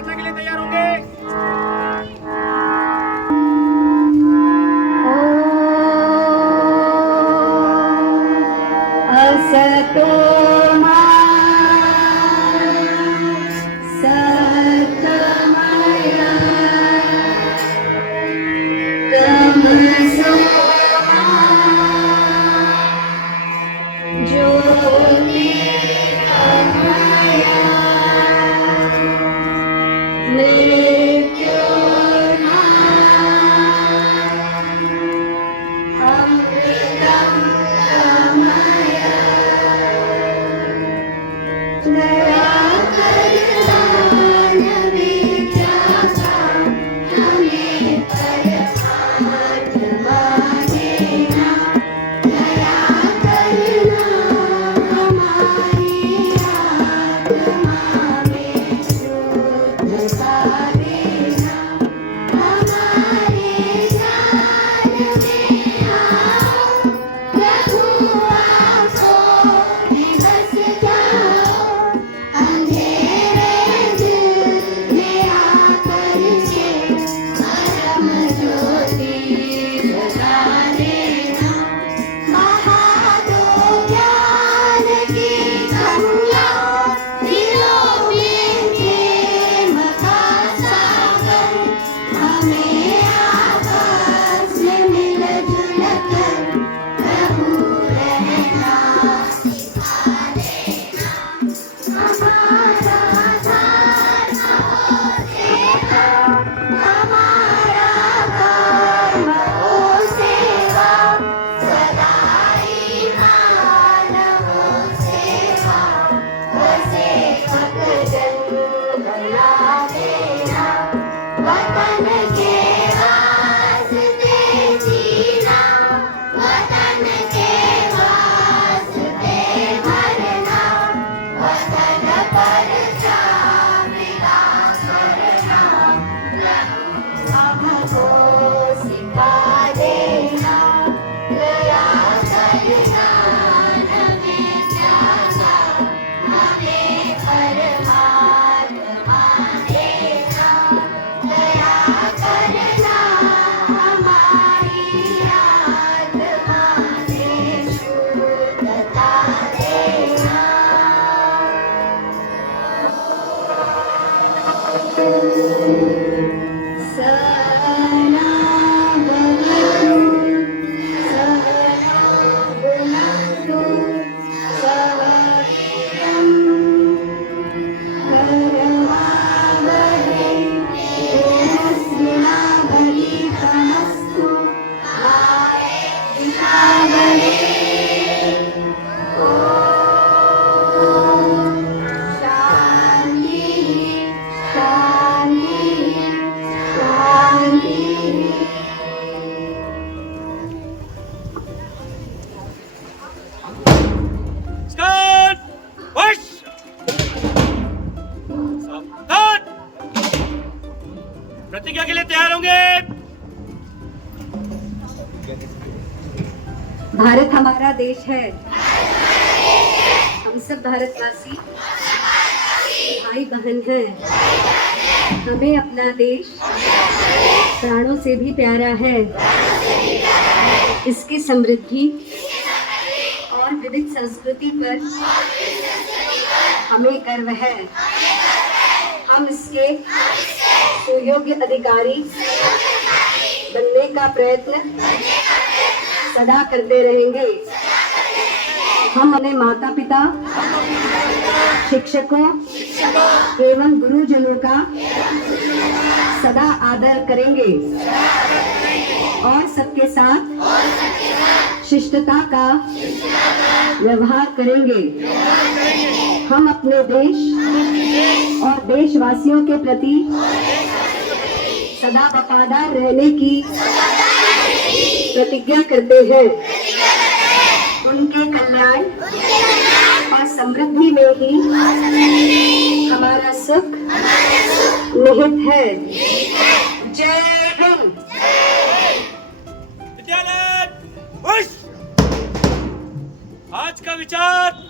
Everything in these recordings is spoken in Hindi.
प्रार्थना के लिए तैयार होंगे। असतो मा सतमया तमसो मा ज्योतिर्गमय मृत्युर्मा स्टार्ट पुश सावधान। प्रतिज्ञा के लिए तैयार होंगे। भारत हमारा देश है। हम सब भारतवासी भाई बहन हैं। हमें अपना देश प्राणों से भी प्यारा है। इसकी समृद्धि और विविध संस्कृति पर हमें गर्व है। हम इसके सुयोग्य अधिकारी बनने का प्रयत्न सदा करते रहेंगे। हम अपने माता पिता, शिक्षकों एवं गुरुजनों का सदा आदर करेंगे और सबके साथ शिष्टता का व्यवहार करेंगे। हम अपने देश और देशवासियों के प्रति सदा वफादार रहने की प्रतिज्ञा करते हैं। उनके कल्याण और समृद्धि में ही हमारा सुख निहित है। जय हिंद। विद्यालय पुश। आज का विचार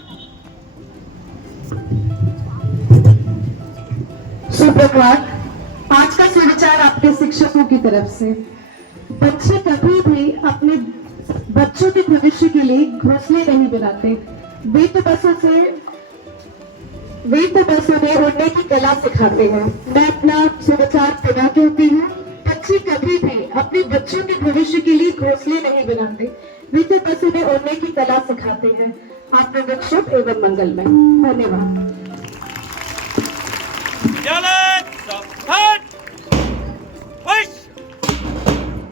सब सुप्रभात। आज का सुविचार आपके शिक्षकों की तरफ से। बच्चे कभी भी अपने बच्चों के भविष्य के लिए घोंसले नहीं बनाते। वे तो बसों में उड़ने की कला सिखाते हैं। मैं अपना सुविचार पुनः कहती हूँ, बच्चे कभी भी अपने बच्चों के भविष्य के लिए घोंसले नहीं बनाते, वे तो बसों में उड़ने की कला सिखाते हैं। आप लोग शुभ एवं मंगलमय। धन्यवाद। विद्यालय सावधान। खुश।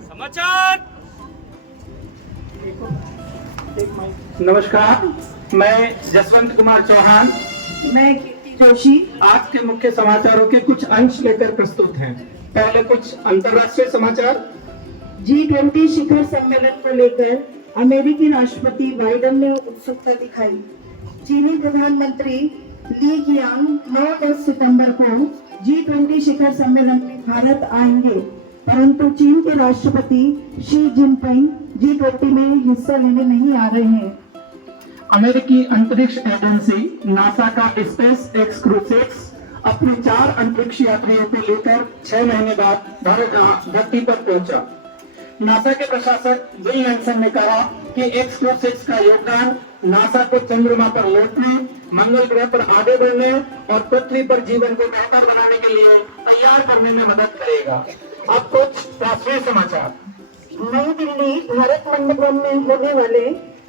समाचार। नमस्कार, मैं जसवंत कुमार चौहान, मैं कीर्ति जोशी आज के मुख्य समाचारों के कुछ अंश लेकर प्रस्तुत हैं। पहले कुछ अंतर्राष्ट्रीय समाचार। G20 शिखर सम्मेलन को लेकर अमेरिकी राष्ट्रपति बाइडेन ने उत्सुकता दिखाई। चीनी प्रधानमंत्री ली कीयांग 9-10 सितंबर को G20 शिखर सम्मेलन में भारत आएंगे, परंतु चीन के राष्ट्रपति शी जिनपिंग G20 में हिस्सा लेने नहीं आ रहे हैं। अमेरिकी अंतरिक्ष एजेंसी नासा का स्पेस एक्स क्रू 6 अपने 4 अंतरिक्ष यात्रियों को लेकर 6 महीने बाद धरती पर पहुंचा। नासा के प्रशासक बिल नैल्सन ने कहा कि एक्स क्रू 6 का योगदान नासा को चंद्रमा पर लौटने, मंगल ग्रह पर आगे बढ़ने और पृथ्वी पर जीवन को बेहतर बनाने के लिए तैयार करने में मदद करेगा। अब कुछ राष्ट्रीय समाचार। नई दिल्ली भारत मंडपम में होने वाले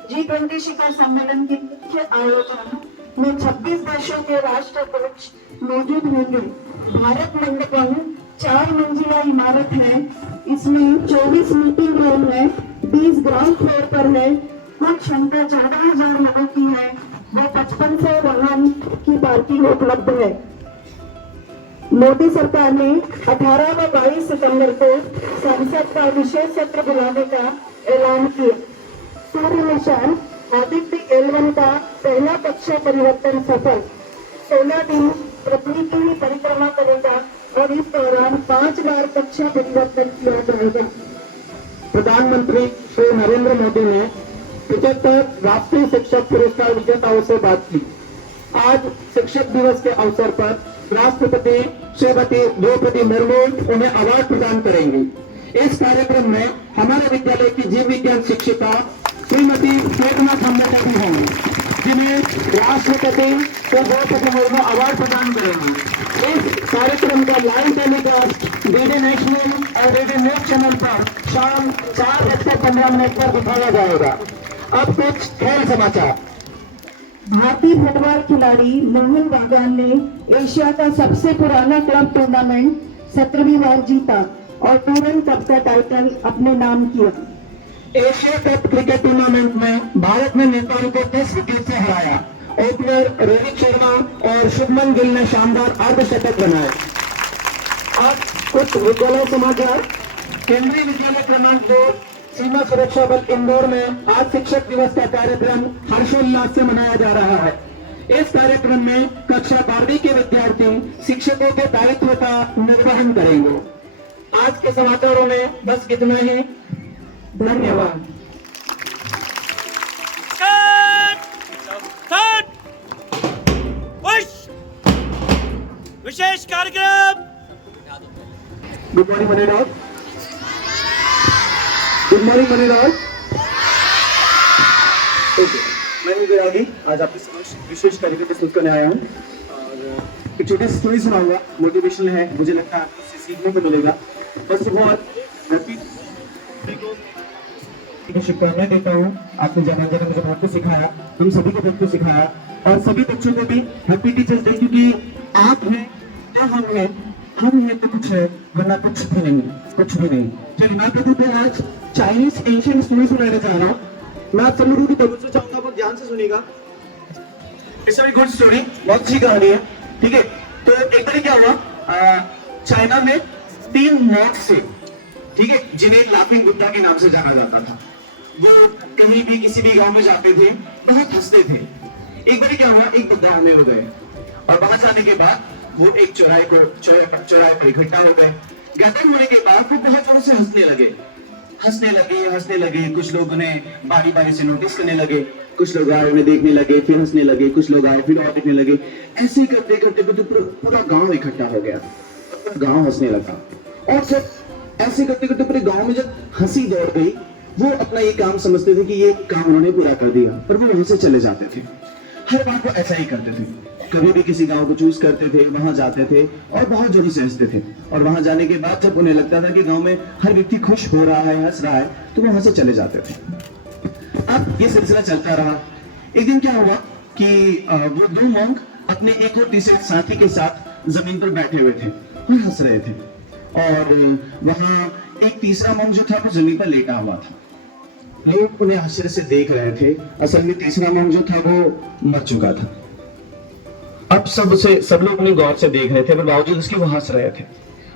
G20 शिखर सम्मेलन के मुख्य आयोजन में 26 देशों के राष्ट्राध्यक्ष मौजूद होंगे। भारत मंडपम 4 मंजिला इमारत है। इसमें 24 मीटिंग रूम है, 20 ग्राउंड फ्लोर पर है। कुल क्षमता 14,000 लोगों की है। वो 5500 वाहन की पार्किंग उपलब्ध है। मोदी सरकार ने 18 व 22 सितंबर को संसद का विशेष सत्र बुलाने का ऐलान किया। सूर्य मिशन आदित्य L1 का पहला कक्षा परिवर्तन सफल। 16 दिन पृथ्वी की ही परिक्रमा करेगा और इस दौरान 5 बार कक्षा परिवर्तन किया जाएगा। प्रधानमंत्री श्री नरेंद्र मोदी ने 75 राष्ट्रीय शिक्षक पुरस्कार विजेताओं से बात की। आज शिक्षक दिवस के अवसर पर राष्ट्रपति श्रीमती द्रौपदी मुर्मू उन्हें अवार्ड प्रदान करेंगी। इस कार्यक्रम में हमारे विद्यालय की जीव विज्ञान शिक्षिका श्रीमती चेतना खम्बेकर भी होंगी, जिन्हें राष्ट्रपति श्री द्रौपदी मुर्मू अवार्ड प्रदान करेंगी। इस कार्यक्रम का लाइव टेलीकास्ट डीडी नेशनल और डीडी न्यूज चैनल पर शाम 4:15 पर दिखाया जाएगा। अब कुछ खेल समाचार। भारतीय फुटबॉल खिलाड़ी मोहन बागान ने एशिया का सबसे पुराना क्लब टूर्नामेंट 17वीं बार जीता और टूरन कप का टाइटल अपने नाम किया। एशिया कप क्रिकेट टूर्नामेंट में भारत ने नेपाल को 10 विकेट से हराया। ओपनर रोहित शर्मा और शुभमन गिल ने शानदार अर्धशतक बनाए। अब कुछ विद्यालय समाचार। केंद्रीय विद्यालय क्रमांक 2 सीमा सुरक्षा बल इंदौर में आज शिक्षक दिवस का कार्यक्रम हर्षोल्लास से मनाया जा रहा है। इस कार्यक्रम में कक्षा 12वीं के विद्यार्थी शिक्षकों के दायित्व का निर्वहन करेंगे। आज के समाचारों में बस इतना ही। धन्यवाद। सावधान। खुश। विशेष कार्यक्रम। Good morning Maniraj. Good morning Maniraj. मैं हूँ बैरागी। आज आपके समक्ष विशेष कार्यक्रम प्रस्तुत करने आया हूँ और एक छोटी स्टोरी सुनाऊंगा। मोटिवेशनल है, मुझे लगता है आपको इससे सीखने को मिलेगा। फर्स्ट ऑफ ऑल हैप्पी शुभकामनाएं देता हूँ। आपने जाना मुझे बहुत कुछ सिखाया, हम सभी को बहुत कुछ सिखाया और सभी बच्चों को भी हैप्पी टीचर्स डे, क्योंकि आप हैं तो हम हैं तो कुछ है, वरना कुछ भी नहीं, कुछ भी नहीं। चलिए मैं तो आज चाइनीज एंशिएंट स्टोरी सुनाने जा रहा हूँ। मैं आप सब लोगों की तवज्जो से चाहूंगा, बहुत ध्यान से सुनिएगा। इट्स अ गुड स्टोरी, बहुत अच्छी कहानी है। ठीक है, तो एक बार क्या हुआ, चाइना में 3 मॉन्क्स थे, ठीक है, जिन्हें लाफिंग बुद्धा के नाम से जाना जाता था। वो कहीं भी किसी भी गांव में जाते थे, बहुत हंसते थे। एक बार क्या हुआ, एक बुद्धा आने हो गए और वहां जाने के बाद वो एक चौराहे पर इकट्ठा हो गए। इकट्ठा होने के बाद वो बहुत जोर से हंसने लगे। कुछ लोग उन्हें बारी बारी से नोटिस करने लगे, कुछ लोग आए उन्हें देखने लगे, फिर हंसने लगे, कुछ लोग आए फिर और देखने लगे। ऐसे करते करते तो पूरा गांव इकट्ठा हो गया। गांव हंसने लगा। और जब ऐसे करते करते पूरे गांव में जब हंसी दौड़ गई, वो अपना ये काम समझते थे कि ये काम उन्होंने पूरा कर दिया, पर वो वहां से चले जाते थे। हर बार वो ऐसा ही करते थे, कभी भी किसी गांव को चूज करते थे, वहां जाते थे और बहुत जोरों से हंसते थे। और वहां जाने के बाद जब उन्हें लगता था कि गांव में हर व्यक्ति खुश हो रहा है, हंस रहा है, तो वो वहां से चले जाते थे। अब ये सिलसिला चलता रहा। एक दिन क्या हुआ कि वो दो मॉन्क अपने एक और तीसरे साथी के साथ जमीन पर बैठे हुए थे और हंस रहे थे। और वहां एक तीसरा मॉन्क जो था वो जमीन पर लेटा हुआ था। लोग उन्हें आश्चर्य से देख रहे थे। असल में तीसरा मॉन्क जो था वो मर चुका था। अब सब लोग उन्हें गौर से देख रहे थे, पर बावजूद उसके वो हंस रहे थे।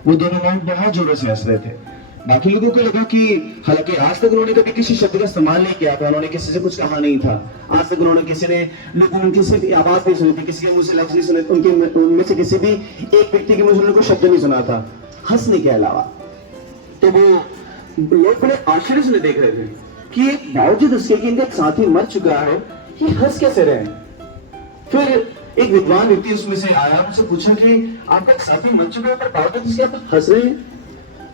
वो दोनों मॉन्क बहुत जोरों से हंस रहे थे। बाकी लोगों को लगा कि हालांकि आज तक उन्होंने कभी किसी शब्द का इस्तेमाल नहीं किया था, उन्होंने किसी से कुछ कहा नहीं था, आज तक उन्होंने किसी की आवाज नहीं सुनी थी, किसी के मुंह से लफ्ज नहीं सुने, उनमें से किसी भी एक व्यक्ति के मुंह से कोई शब्द नहीं सुना था हंसने के अलावा। तो वो लोग बड़े आश्चर्य से देख रहे थे कि बावजूद उसके कि इनका साथी मर चुका है, ये हंस कैसे रहे। फिर एक विद्वान व्यक्ति उसमें से आया, उनसे पूछा कि आपका साथी मर चुका है पर बावजूद इसके आप हंस रहे हैं।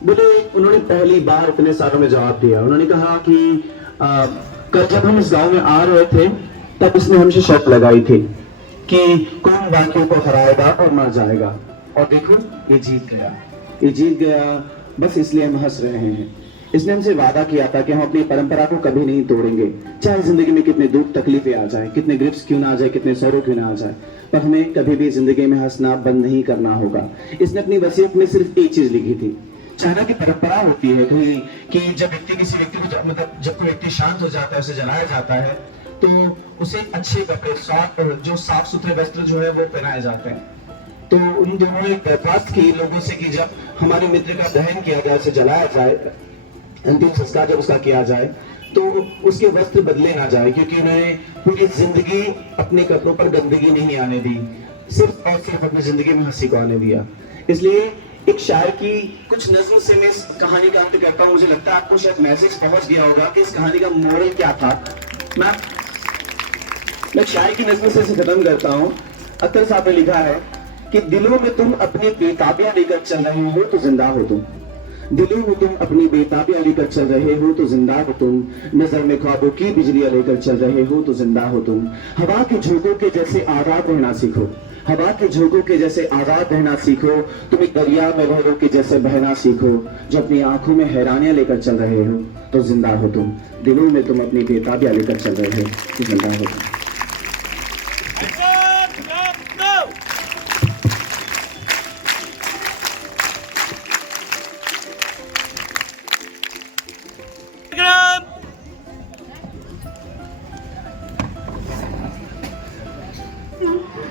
बोले उन्होंने पहली बार इतने सालों में जवाब दिया। उन्होंने कहा कि कल जब हम इस गांव में आ रहे थे तब इसने हमसे शर्त लगाई थी कि कौन बाकियों को हराएगा और मर जाएगा, और देखो ये जीत गया, बस इसलिए हम हंस रहे हैं। इसने हमसे वादा किया था कि हम अपनी परंपरा को कभी नहीं तोड़ेंगे, चाहे जिंदगी में कितने दुख तकलीफें आ जाए, कितने ग्रिप्स क्यों ना आ जाए, कितने सौरों क्यों ना आ जाए, पर हमें कभी भी जिंदगी में हंसना बंद नहीं करना होगा। इसने अपनी वसीयत में सिर्फ एक चीज लिखी थी। चाइना की परंपरा होती है कि जब किसी व्यक्ति को जब कोई व्यक्ति शांत हो जाता है, उसे जलाया जाता है, तो उसे अच्छे कपड़े, जो साफ सुथरे वस्त्र जो है वो पहनाए जाते हैं। तो उन दोनों ने दरख्वास्त की लोगों से कि जब हमारे मित्र का दहन किया जाए, उसे जलाया जाए, अंतिम संस्कार जब उसका किया जाए, तो उसके वस्त्र बदले ना जाए, क्योंकि उन्होंने पूरी जिंदगी अपने कपड़ों पर गंदगी नहीं आने दी, सिर्फ और सिर्फ अपनी जिंदगी में हंसी को आने दिया। इसलिए एक शायर की कुछ नज़्म से मैं इस कहानी का अंत करता हूँ। मुझे लगता है आपको शायद मैसेज पहुंच गया होगा कि इस कहानी का मोरल क्या था। मैं शायर की नज़्म से इसे खत्म करता हूँ। अख्तर साहब ने लिखा है कि दिलों में तुम अपनी बेताबियां लेकर चल रहे हो तो जिंदा हो तुम, दिलों में तुम अपनी बेताबियां लेकर चल रहे हो तो जिंदा हो तुम, नजर में ख्वाबों की बिजलियां लेकर चल रहे हो तो जिंदा हो तुम। हवा के झोंकों के जैसे आजाद रहना सीखो, हवा के झोंकों के जैसे आजाद रहना सीखो, तुम एक दरिया में लहरों के जैसे बहना सीखो, जो अपनी आंखों में हैरानियां लेकर चल रहे हो तो जिंदा हो तुम, दिलों में तुम अपनी बेताबियां लेकर चल रहे हो तो जिंदा हो तुम।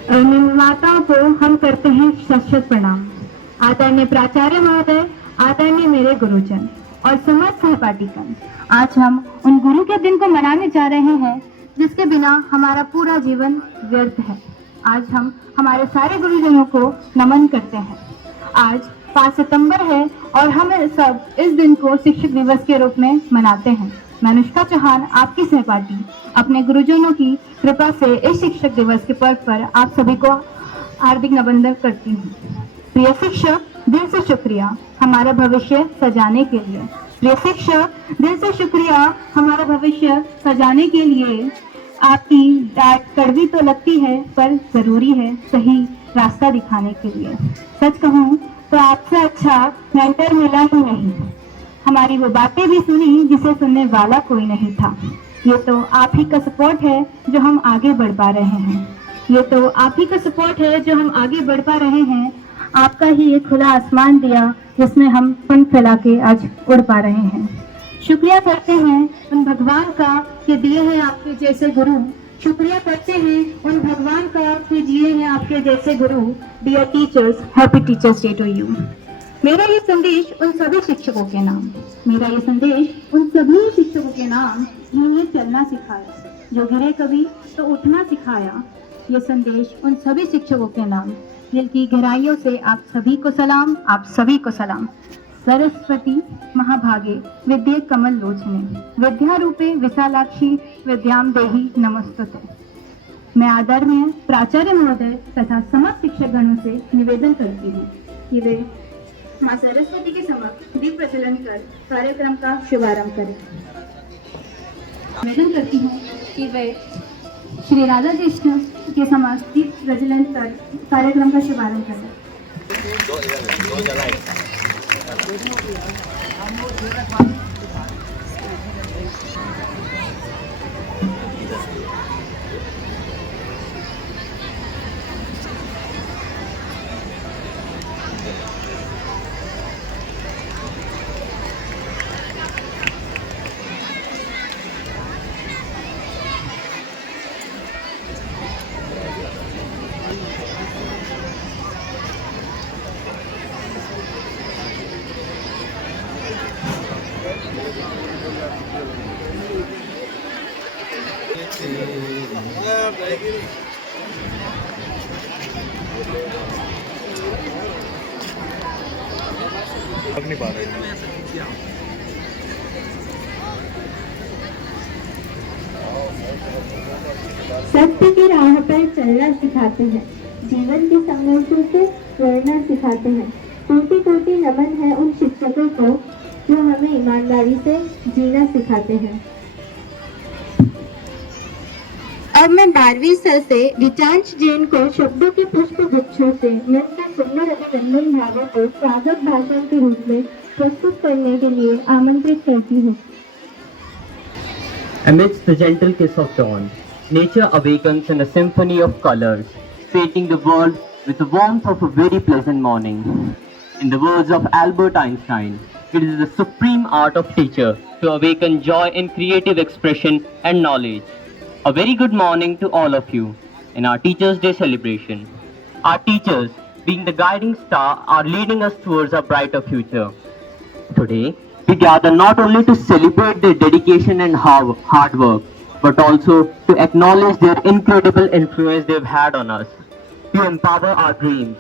निर्माताओं को हम करते हैं शत प्रणाम। आदरणीय प्राचार्य महोदय, आदरणीय मेरे गुरुजन और समस्त सहपाठीगण, आज हम उन गुरु के दिन को मनाने जा रहे हैं जिसके बिना हमारा पूरा जीवन व्यर्थ है। आज हम हमारे सारे गुरुजनों को नमन करते हैं। आज 5 सितंबर है और हम सब इस दिन को शिक्षक दिवस के रूप में मनाते हैं। मैं अनुष्का चौहान, आपकी सहपाठी, अपने गुरुजनों की कृपा से इस शिक्षक दिवस के पर्व पर आप सभी को हार्दिक अभिनंदन करती हूँ। प्रिय शिक्षक, दिल से शुक्रिया हमारा भविष्य सजाने के लिए। प्रिय शिक्षक, दिल से शुक्रिया हमारा भविष्य सजाने के लिए। आपकी डांट कड़वी तो लगती है पर जरूरी है सही रास्ता दिखाने के लिए। सच कहूँ तो आपसे अच्छा मेंटर मिला ही नहीं। हमारी वो बातें भी सुनी जिसे सुनने वाला कोई नहीं था। ये तो आप ही का सपोर्ट है जो हम आगे बढ़ पा रहे हैं। ये तो आप ही का सपोर्ट है जो हम आगे बढ़ पा रहे हैं। आपका ही एक खुला आसमान दिया जिसमें हम पंख फैला के आज उड़ पा रहे हैं। शुक्रिया करते हैं उन भगवान का कि दिए हैं आपके जैसे गुरु। शुक्रिया करते हैं उन भगवान का कि दिए हैं आपके जैसे गुरु। Dear teachers, happy teachers day to you. मेरा ये संदेश उन सभी शिक्षकों के नाम, मेरा ये संदेश उन सभी शिक्षकों के नाम जिन्होंने चलना सिखाया, जो गिरे कभी तो उठना सिखाया। ये संदेश उन सभी शिक्षकों के नाम, दिल की गहराइयों से आप सभी को सलाम, आप सभी को सलाम। सरस्वती महाभागे विद्ये कमल लोचने, विद्या रूपे विशालाक्षी विद्याम देहि नमस्तुते। मैं आदरणीय प्राचार्य महोदय तथा समस्त शिक्षकगणों से निवेदन करती हूँ कि वे माँ सरस्वती के समक्ष दीप प्रज्वलन कर कार्यक्रम का शुभारंभ करें। आवेदन करती हूँ कि वे श्री राधा कृष्ण के समक्ष दीप प्रज्वलन कर कार्यक्रम का शुभारंभ करें। सत्य की राह पर चलना सिखाते हैं, जीवन के संघर्षों से लड़ना सिखाते हैं। कोटि कोटि नमन है उन शिक्षकों को जो हमें ईमानदारी से जीना सिखाते हैं। अब मैं 12वीं स से रिचांश जैन को शब्दों के पुष्प गुच्छों से मिलकर सुंदर अभिनंदन भावों को स्वागत भाषण के रूप में प्रस्तुत करने के लिए आमंत्रित करती हूँ। Amidst the gentle kiss of dawn, nature awakens in a symphony of colors, painting the world with the warmth of a very pleasant morning. In the words of Albert Einstein, it is the supreme art of teacher to awaken joy in creative expression and knowledge. A very good morning to all of you in our Teachers' Day celebration. Our teachers, being the guiding star, are leading us towards a brighter future. Today, we gather not only to celebrate their dedication and hard work, but also to acknowledge their incredible influence they've had on us. You empower our dreams.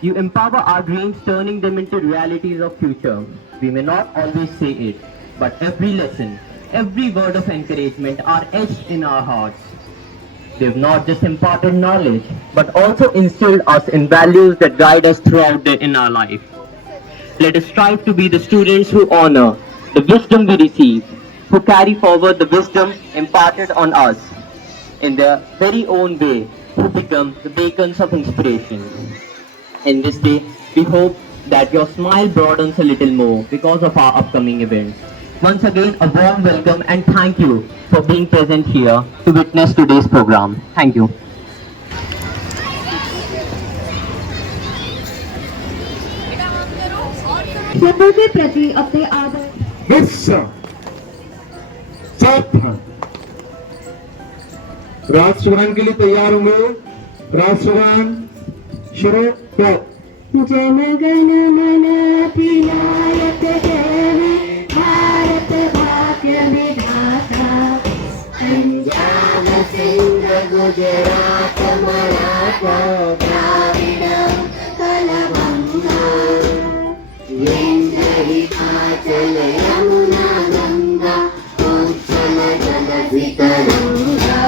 You empower our dreams, turning them into realities of future. We may not always say it, but every lesson, every word of encouragement are etched in our hearts. They've not just imparted knowledge, but also instilled us in values that guide us throughout in our life. Let us strive to be the students who honor the wisdom we receive, who carry forward the wisdom imparted on us in their very own way, who become the beacons of inspiration. In this day, we hope that your smile broadens a little more because of our upcoming events. Once again, a warm welcome and thank you for being present here to witness today's program. Thank you. शब्दों के प्रति अपने आदर सावधान। राष्ट्रगान के लिए तैयार होंगे। राष्ट्रगान शुरू कर। जन गण मन अधिनायक जय भारत भाग्य विधाता पंजाब सिंध गुजरात मराठा द्राविड़ कलबंगा विंध्य हिमाचल यमुना गंगा उच्चल जलधि तरंगा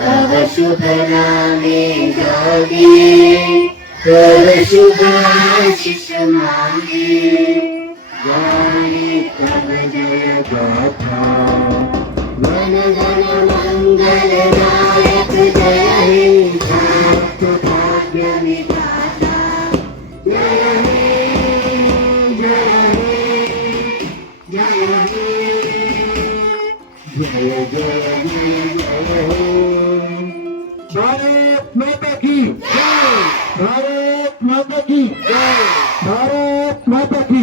तव शुभ नामे जागे कर शुभ आशीष मांगे गाने तब जय गाथा वन गण मंगल नायक जय हे भारत भाग्य विधाता जय हे जय हे जय हे जय जय जय जय हो। भारत माता की जय। भारत माता की जय। भारत माता की